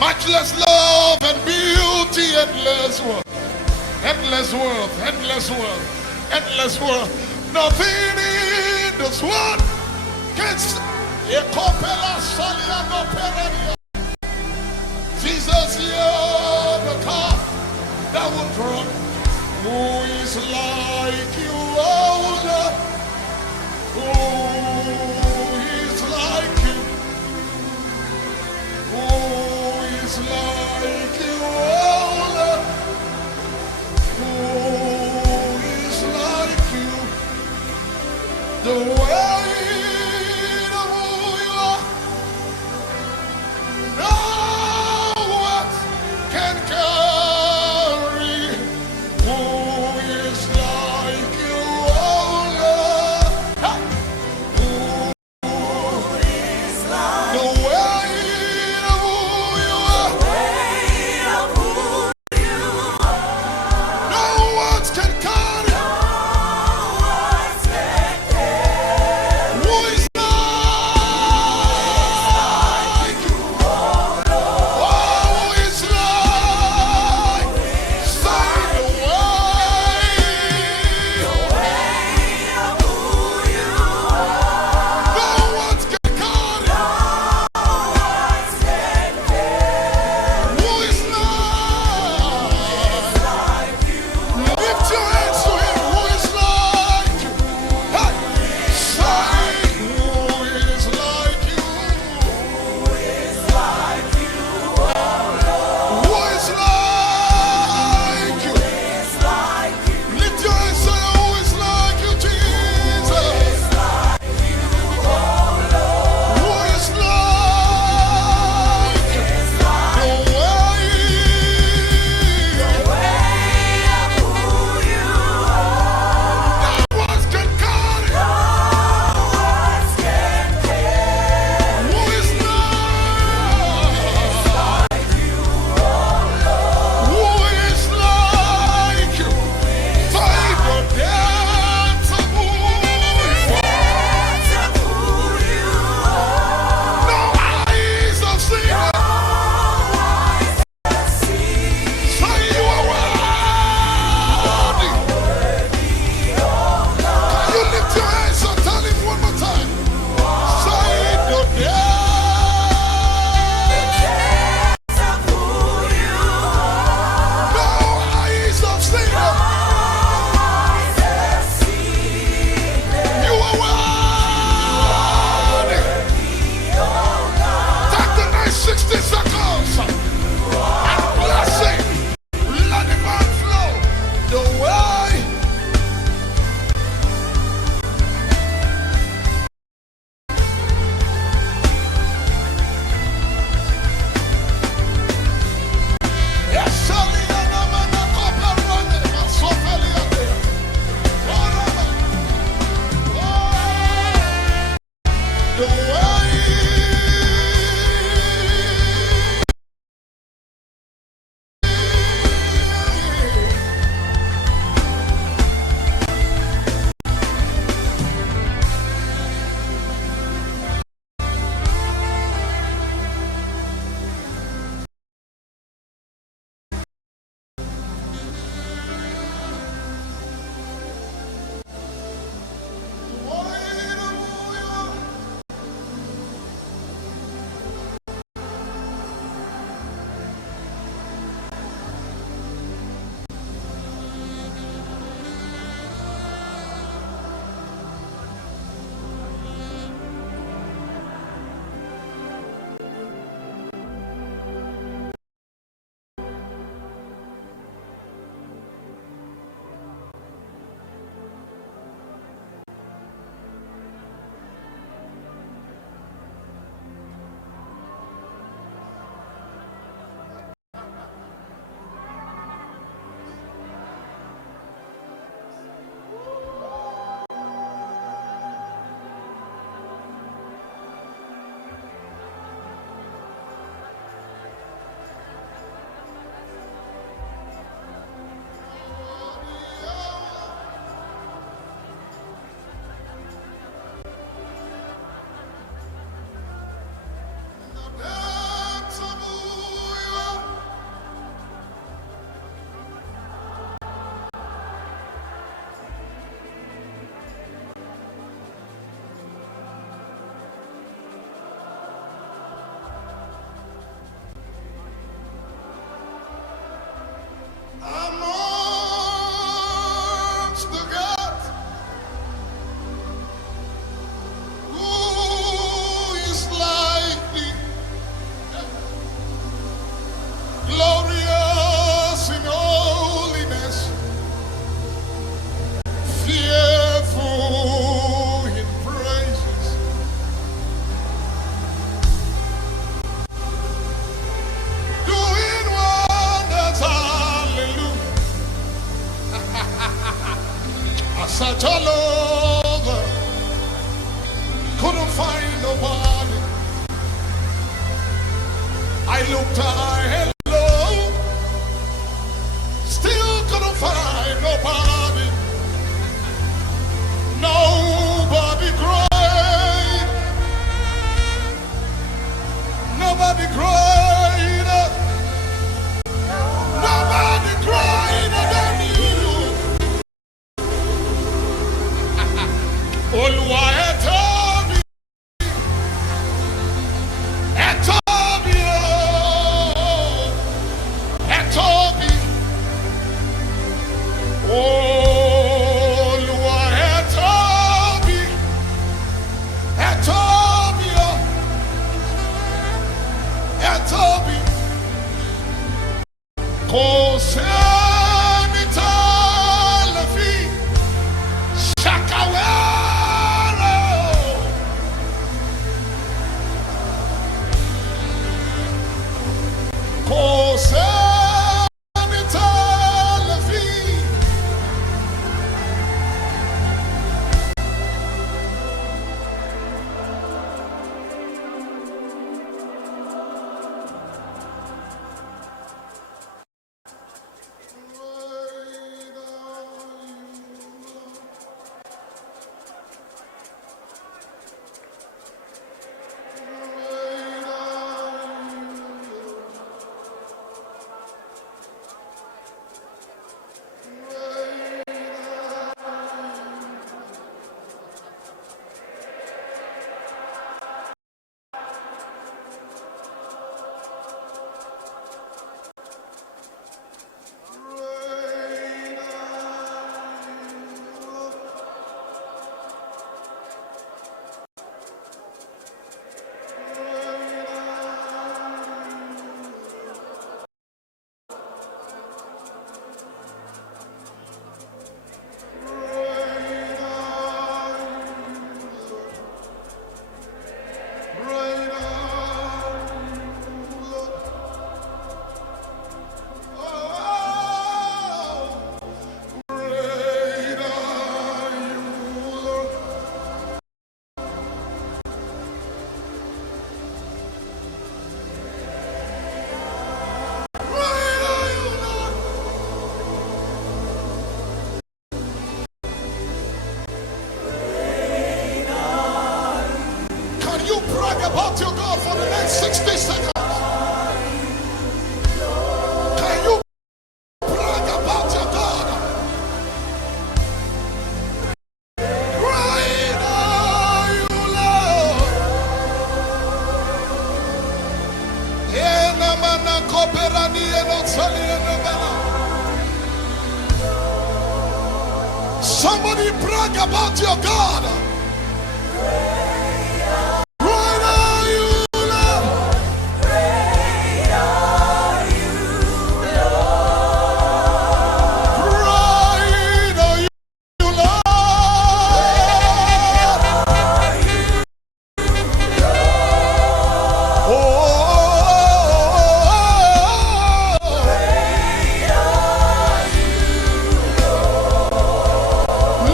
Matchless love and beauty, endless worth, endless worth, endless worth, endless worth. Nothing in this world can Jesus, you're the God that will draw. Who is like you, oh Lord? Who is like you? Who is like you, oh Lord? Who is like you? The weight of who you are, no one can carry. Who is like such a lover. Couldn't find nobody. I looked high and low, still couldn't find nobody. Nobody great, nobody greater, nobody greater than you. Olúwa ẹ tóbi, ẹ tóbi o, ẹ tóbi. Olúwa ẹ tóbi, ẹ tóbi o, ẹ tóbi. Kò sẹ́ni tá lè fi ṣàkàwé rẹ̀. Kò sẹ́ni tá lè fi. About your God for the next 60 seconds. Can you brag about your God? Great are you, Lord. Somebody brag about your God.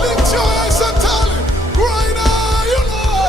Lift your hands and tell him, great are you, Lord.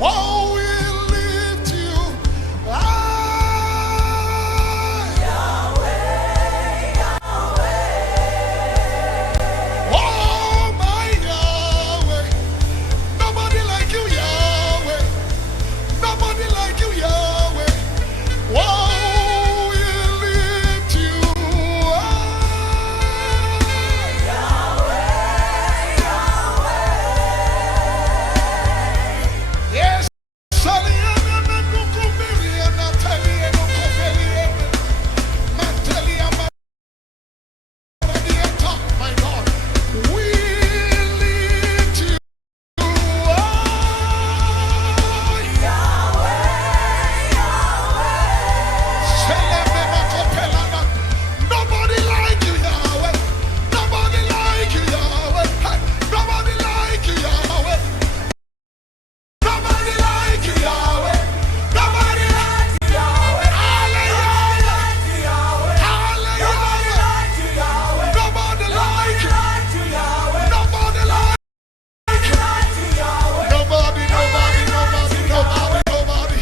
Oh, we lift you high. Yahweh, Yahweh. Oh, my Yahweh. Nobody like you, Yahweh. Nobody like you, Yahweh. Oh, we lift you high. Yahweh, Yahweh. Yes. My God, we lift you high. Nobody like you, Yahweh. Nobody like you, Yahweh. Hey, nobody like you, Yahweh. Nobody like you, Yahweh. Nobody like you, Yahweh. Hallelujah. Hallelujah. Nobody like you. Nobody like you. Nobody, nobody, nobody, nobody, nobody.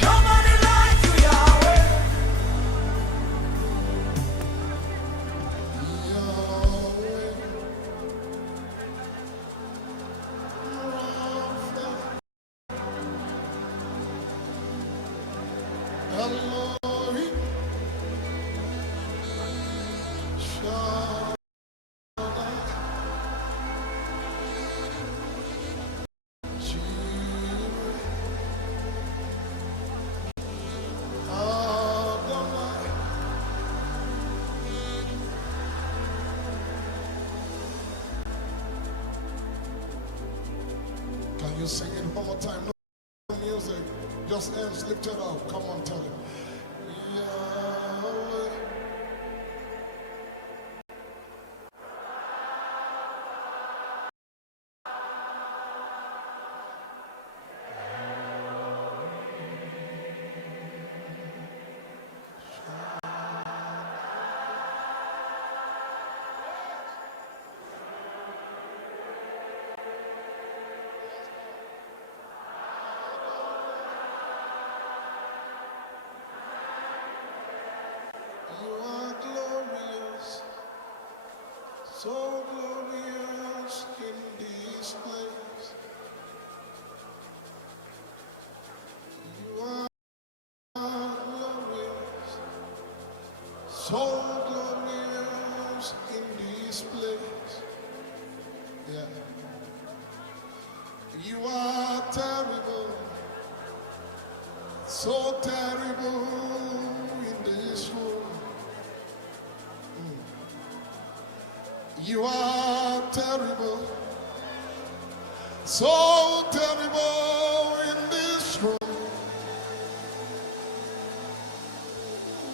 Can you sing it one more time? No music, just hands lifted up. Come on, tell him. Yahweh. You are glorious, so glorious in this place. You are glorious, so glorious in this place. Yeah. You are terrible, so terrible in this room. You are terrible, so terrible in this room.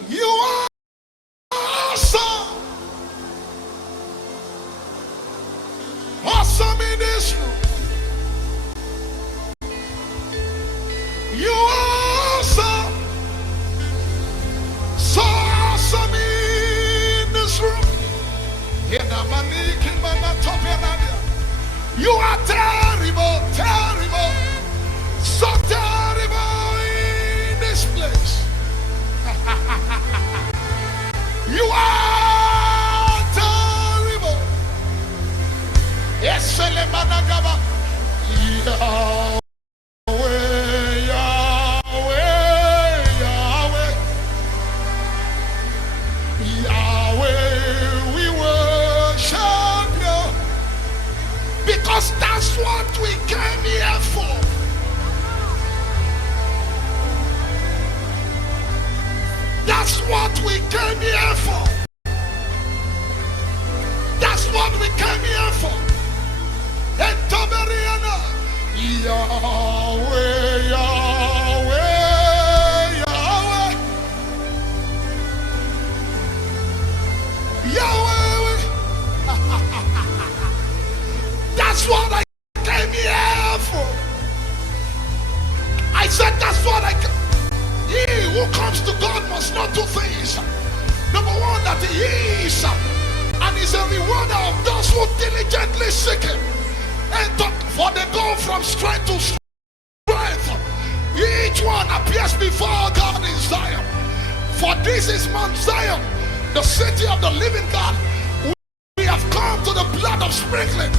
You are awesome, awesome in this room. You are awesome, so awesome in this room. You are terrible, terrible, so terrible in this place. You are terrible. Yes, Selman. Yahweh, Yahweh, Yahweh, Yahweh, we worship you because that's what we came here for. That's what we came here for. That's what we came here for. And Toberiana, Yahweh, Yahweh, Yahweh, Yahweh. That's what I came here for. I said that's what I came. He who comes to God must not do things. Number one, that he is and is a rewarder of those who diligently seek him. And for they go from strength to strength. This is Mount Zion, the city of the living God. We have come to the blood of sprinkling.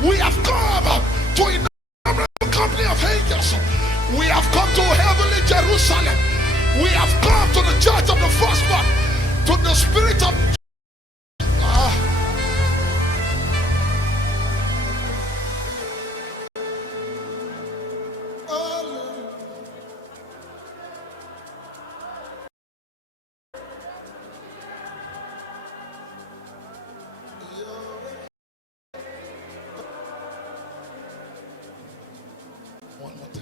We have come to innumerable company of angels. We have come to heavenly Jerusalem. We have come to the church of the firstborn, to the spirit of one more time.